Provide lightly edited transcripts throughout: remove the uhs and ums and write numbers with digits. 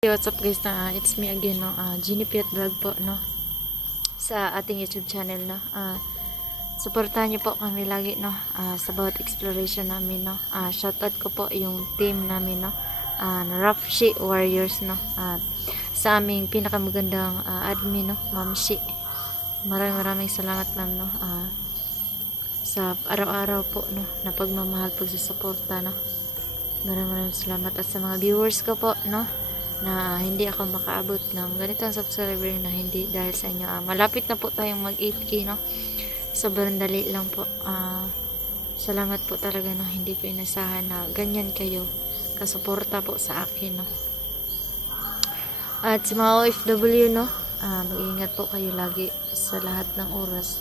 Hey, what's up guys, it's me again, no? Jeannie Piat Vlog po, no? Sa ating YouTube channel, no? Supportahan niyo po kami lagi, no? Sa bawat exploration namin, no? Shoutout ko po yung team namin, no? Rough She Warriors, no? Sa aming pinakamagandang admin, no? Ma'am She. Maraming salamat, ma'am, no? Sa araw-araw po, no? Na pagmamahal, pagsusuporta, no? Maraming salamat. At sa mga viewers ko po, no? Na hindi ako makaabot ng ganitong subscriber na hindi dahil sa inyo. Malapit na po tayong mag 8K, no? Sobrang dali lang po. Salamat po talaga, no? Hindi ko inasahan na ganyan kayo kasuporta po sa akin, no? At sa mga OFW, no? Mag-iingat po kayo lagi sa lahat ng oras,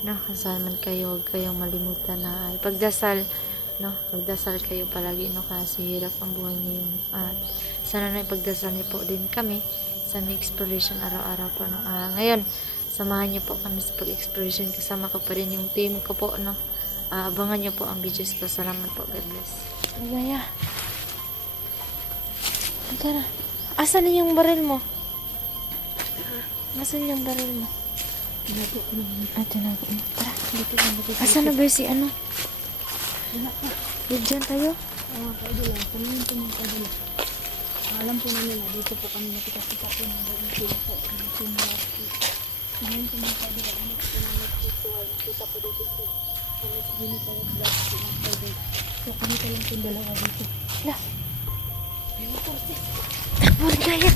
no? Kung saan man kayo, huwag kayong malimutan na ipagdasal, no? Pagdasal kayo palagi, no? Kasi hirap ang buhay ngayon. At sana na ipagdasal niyo po din kami sa aming exploration araw-araw po, no? Ngayon, samahan niyo po kami sa pag-exploration. Kasama ko pa rin yung team ko po, no? Abangan niyo po ang videos ko. Salamat po. God bless. Ligaya. Tara. Asan na yung baril mo? Asan yung baril mo? Tinago ko naman. Tinago mo. Tara. Asan na ba si ano? Diyan tayo? Pwede lang. Kanina po mga pwede lang. Alam po namin na dito po kami nakita-kita po ng buong sila po. Ngayon po mga pwede lang. Ano po namin dito ay nakita po dito po. Kami sa gini kayo vlog po mga pwede. So kami ka lang po dalawa dito. Lah. Takbo rin kaya.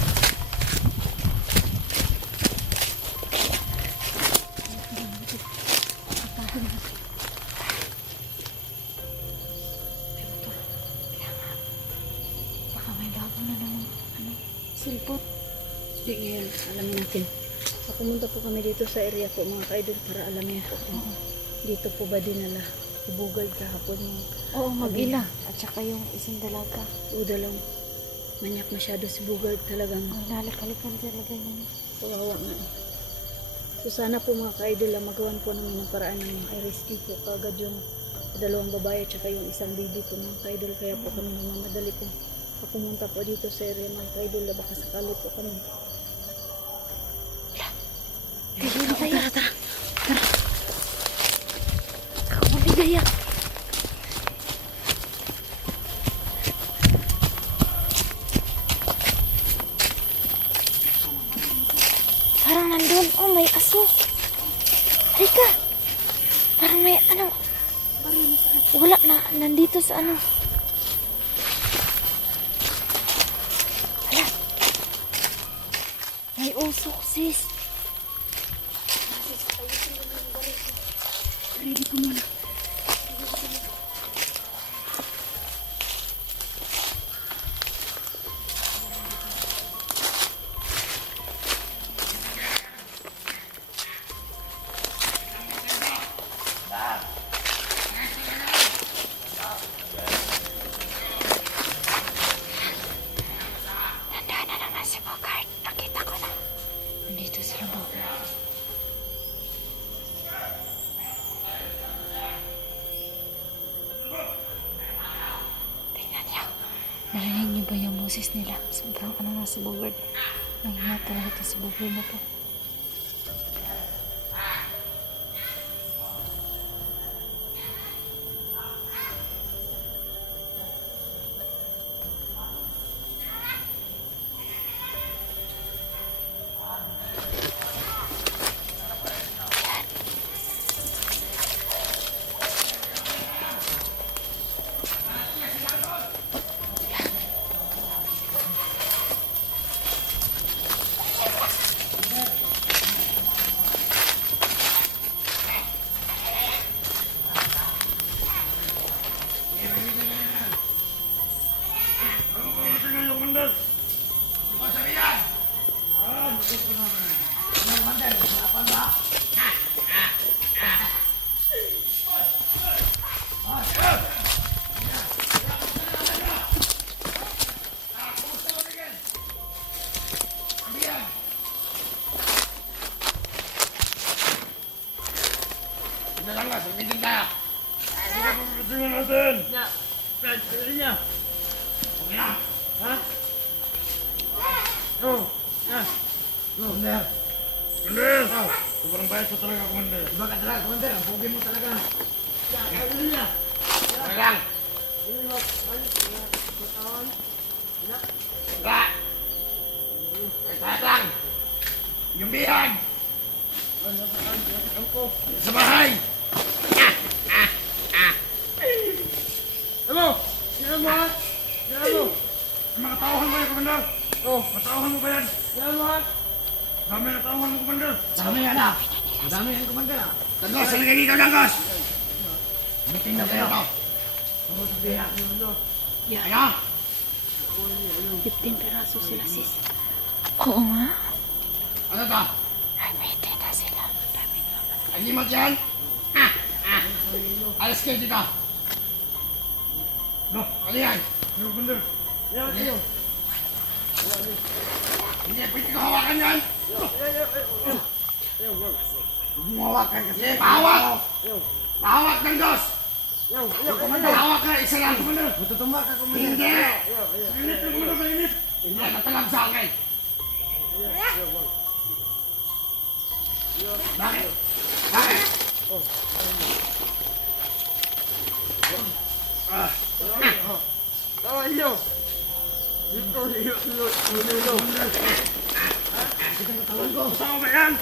Silpot. Sige yan. Alamin natin. Pumunta po kami dito sa area po mga ka-idol para alamin po. Dito po ba dinala? Ibugad kahapon mo. Oo, mag-ila. At saka yung isang dalaga. Uda lang. Manyak masyado si Bugard talagang. Nalakalikan talaga niya. Kawawa nga. So sana po mga ka-idol magawan po namin ng paraan ng i-rescue po kagad yung dalawang babae at saka yung isang baby po mga ka-idol. Kaya po kami namamadali po. Pumunta po dito sa area mga ka-idol na baka sakali po kami. Tara. Kakuli gaya. Parang nandun. Oh, may aso. Halika. Parang may ano. Wala na. Nandito sa ano. Hala. May usok, sis. Ready ko muna. Nandaan na naman si Bogart. Nakita ko na. Nandito sa loob. Tingnan niyo. Narinig niyo ba yung boses nila? Sobrang ano na si Bogart. Nangyayat talaga ito si Bogart na to. Nalanglas, umitin tayo. Sige po, pagkasingan natin. Fred, pwede niya. Okay na. Ha? Commander! Commander! Sobrang bayad ko talaga, Commander. Iba ka talaga, Commander. Ang pogi mo talaga. Talagang! Ra! Talagang! Yung biyan! Sa bahay! Ano? Sino mo ha? Sino mo? Mga tauhan mo yan, Commander! Oh, Matauhan mo ba yan? sino mo ha? Dami na tauhan mo, Commander! Dami yan ah. Dami yan, Commander ah. Dangos! Halika dito, Dangos! Meeting na kayo. Ano sabihin? Yeah. Kaya? 15 peraso sila, sis. Oo nga. Ano to? Ay, may tita sila. Dami naman. Alimot yan? Alas kayo dito! No, ano yan? Ano, Commander? Yan, ano? Hindi, pwede ko hawakan yan! Huwag mo hawakan kasi. Pahawak! Pahawak ng dos! Pahawak ka, isa lang, Commander! Matutuma ka, Commander. Hindi! Mainit yung Commander, mainit! Hindi, natalag sa akin! Bakit? Bakit? Tawag niyo. Dito, lulo. Saan ba yan?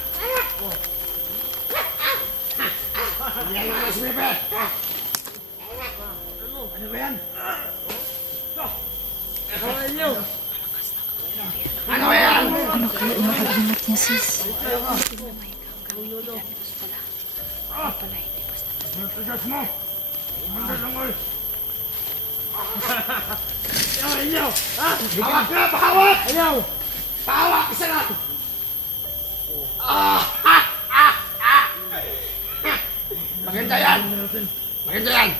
Yan lang si Pepe! Ano ba yan? Tawag niyo. Ano yan? Ano kaya inaagimot niya, sis? Tigas mo! Commander lang oy! Yan inyo! Ha? Pahawak na! Pahawak! Ayaw. Pahawak! Isa lang! Maganda yan! Maganda yan!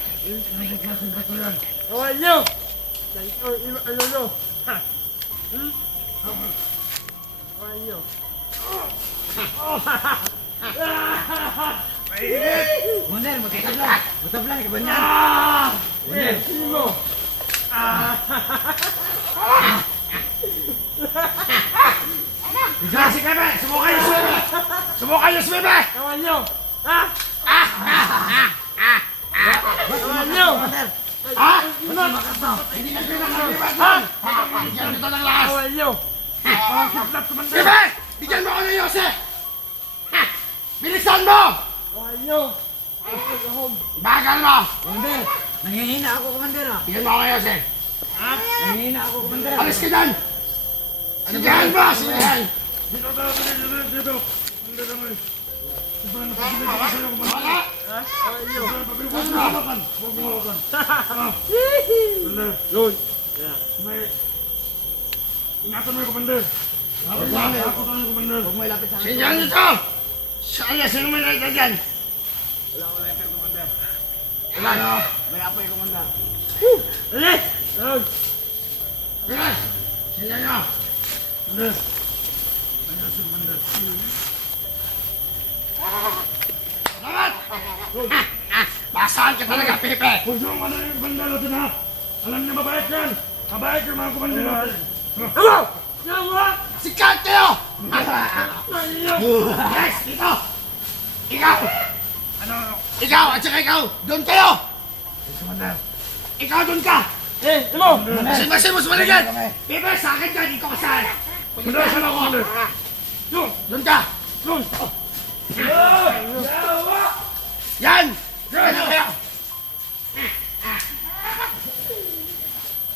Tawag niyo. Lulo. Tawag niyo. Commander, magkatablan. Magkatablan, ikaw ba niyan? Commander. Sino? Isa si Pepe! Subukan niyo si Pepe! Subukan niyo si Pepe! Tawag niyo. Ha? Tawag niyo. Ha? Ano? Hindi na pinakalibat doon! Bigyan kita ng lakas! Tawag niyo. Pepe! Bigyan mo ako ng Yose! Ha! Bilisan mo! Tawag niyo. Bagal mo! Commander, nanghihina ako, Commander ah. Bigyan mo ako ng Yose! Nanghihina ako, Commander. Alis ka dyan! Sigahan mo! Sigahan! Wala! Tawag niyo. Yun! Ingatan mo yung Commander! Huwag mo ilapit sa akin. Sindihan nito! Saya, sino may nakita dyan? Wala ko letter, Commander. Wala no? May apoy, Commander. Alis! Alis! Sindihan nyo! Commander! Ayan si Commander. Salamat! Basahan ka talaga, Pepe! Huwag yung ano yung Commander natin ha! Alam niyo mabait yan! Mabait yung mga Commander natin! Ano? Sikat kayo! Yes! Dito! Ikaw! Ano? Ikaw at saka ikaw! Doon kayo! Commander! Ikaw doon ka! Imo! Masin mo sa maligid! Pepe, sa akin ka! Dito ka saan? Commander, saan ako? Doon ka! Doon! Yan! Ano kayo?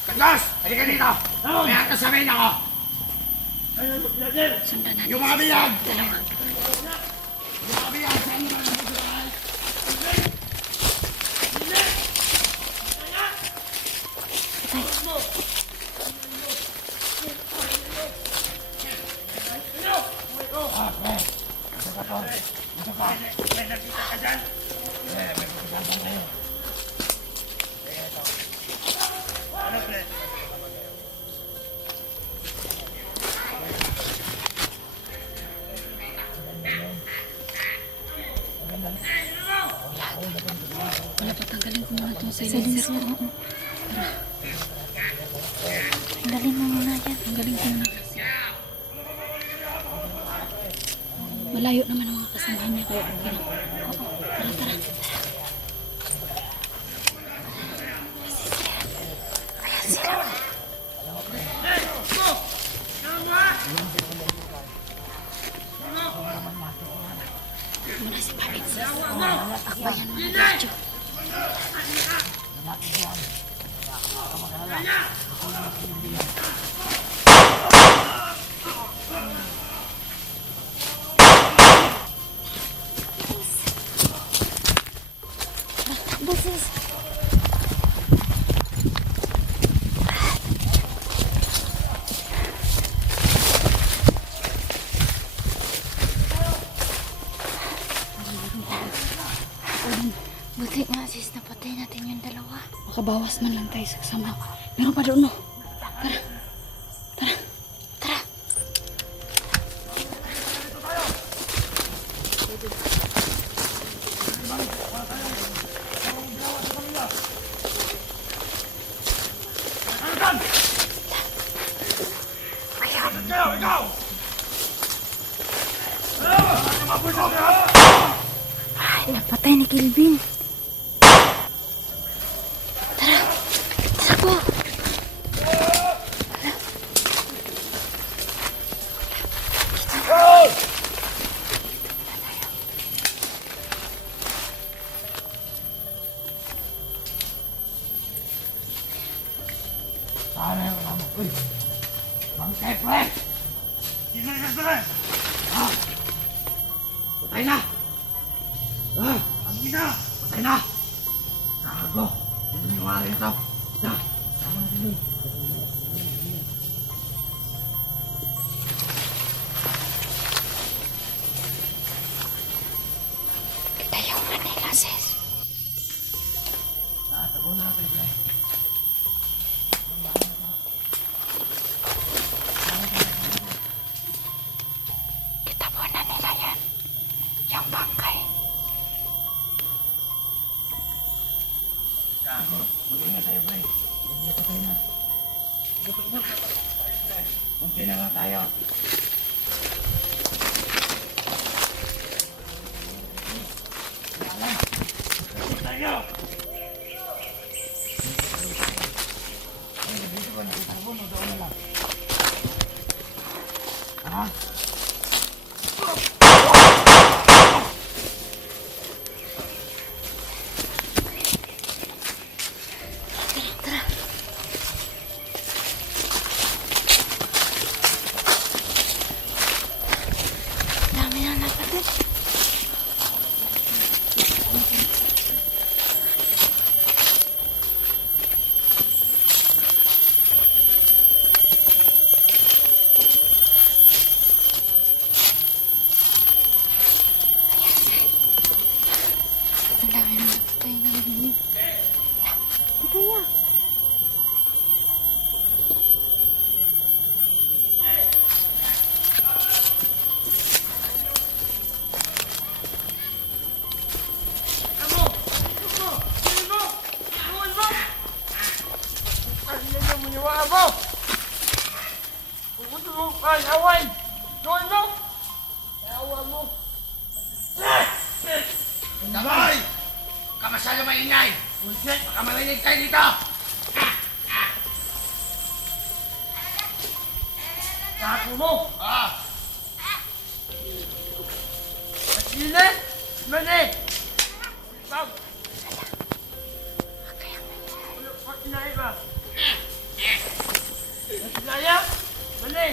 Kagos! Halika dito! May kasabihin ako! Sundan natin. Yung mga biyag! Dalawa. Yung mga biyag! Saan naman ang pagkakaan? May nakita ka dyan? May pagkakaan tayo. Ano, pre? Wala, patanggalin ko muna itong silencer ko. Oo. Tara. Tanggalin mo muna yan. Tanggalin ko muna kasi. Malayo naman ang mga kasamahan niya kaya okay lang. Oo, tara, tara. Ayan sila. Muna si Parin. Akbayan mo na medyo. Busis. Buti nga sis, napatay natin yung dalawa. Makabawas man lang tayo sa kasama. Meron pa doon, no? Tara. Tara. Tara. Ikaw! Ay, napatay ni Kelvin. Tara. Tara po. Sana yung alam mo. Uy! Bangkay, pre! Ginagay, pre! Ha? Patay na! Ah! Ang ina! Patay na! Gago! Hindi na yung wala ito. Na! Sama na sila. Kita yung Manila, sis. Tatago natin, pre. Kita po na nila yan. Yung bangkay. Gago! Mag-ingat tayo, pre. Mag-ingat tayo na. Kunti na lang tayo. Tayo! Dito ko nakita mo, doon na lang. Ha? Dami na napatay. Ang dami na napatay na narinig. Patay ah. Damay! Huwag ka masyado maingay! Baka marinig kayo dito! Sako mo! Masilin! Mani! Pag! Pag inahin ba? Masilaya! Mani!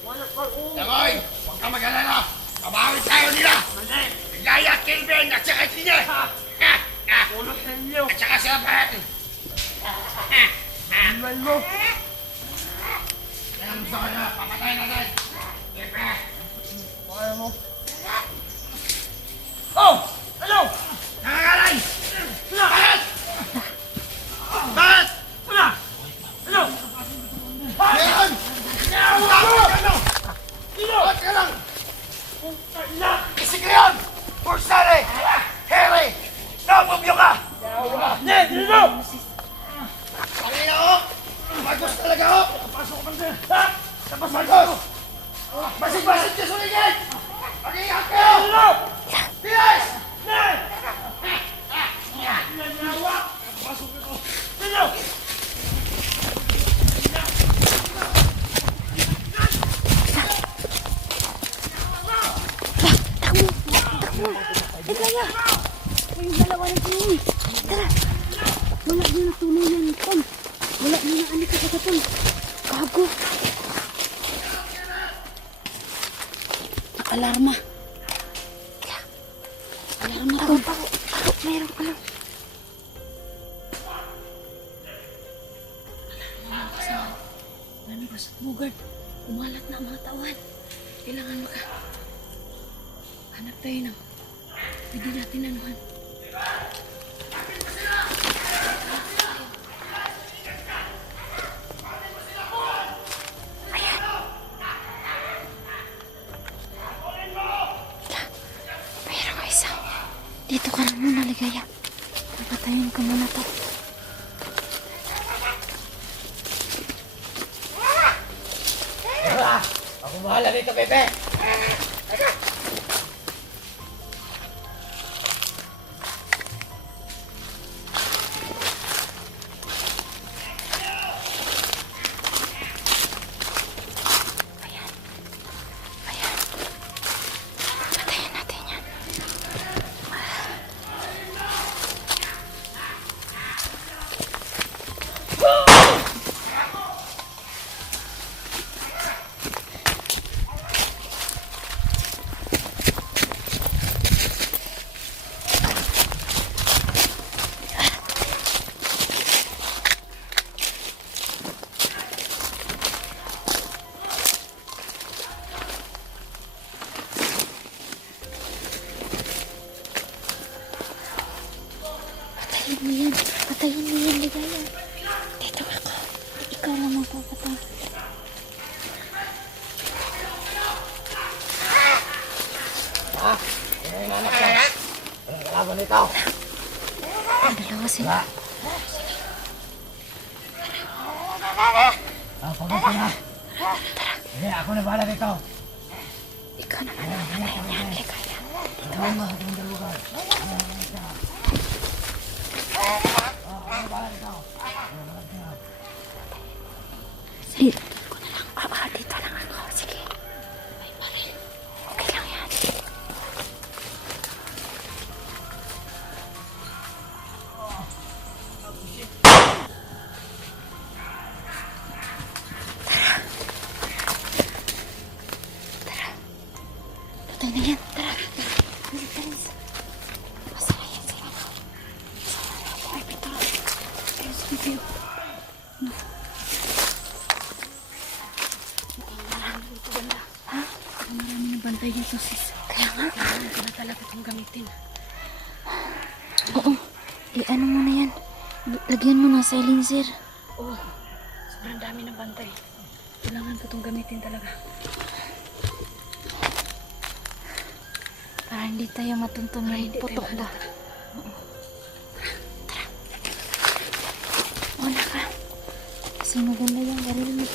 Wala Damoy! Huwag ka mag-alala! Kabawin tayo nila! Mani! Gaya Kelvin at saka Tina! Ulo sa inyo! At saka sa Pat! Iman mo! Kaya gusto ko na, papatay natin! Kelvin! Kaya mo! Oh! Ano? Nangangalay! Sina! Bakit? Bakit? Sina! Ano? Meron! Ano? Sino? Bakit ka lang? Kasi ka yun! Pursare! Harry! Nabubyo ka! Ne! Dino! Kanina ako! Magos talaga ako! Pasok ka pa siya! Ha? Tapos magos! Basig-basig ka suligid! Ligaya! Kayong dalawa na sini. Tara! Wala na natuloy yan, Tom. Wala na naanik ka sa Tom. Gago. Alarma. Alarma, Tom. Mayroon ka lang. Ano ba sa bugard? Kumalat na ang mga tawan. Kailangan maka... Hanap tayo ng... Pwede natin anuhan. Mayroon ka isa. Dito ka na muna, Ligaya. Patayin ka muna to. Ako bahala dito, Pepe. Patayin natin yan. Patayin mo yan. Patayin mo yan, Ligaya. Dito ako. Ikaw lang magpapatay. Ano yung anak ko? Anong kalaban nito? Ang dalawa sila. Pagod na. Sige, ako na bahala dito. Ikaw naman ang patayin yan, Ligaya. Tawag mo, kung dalugan. Dito ko na lang. Dito lang ako. Sige. May baril. Okay lang yan. Tara. Patay na yan. Tara. Bilis, bilis. Masaya yan sila. Masaya na ako. Ay, pito. Ayun, sige. Marami na bantay dito, sis. Kaya nga. Kailangan ko na talaga itong gamitin. Oo. Ano mo na yan. Lagyan mo ng silencer. Oo. Sobrang dami ng bantay. Kailangan ko itong gamitin talaga. Para hindi tayo matuntun Para ng hindi tayo putok ba. mahalata. Wala ka. Kasi maganda yung baril mo.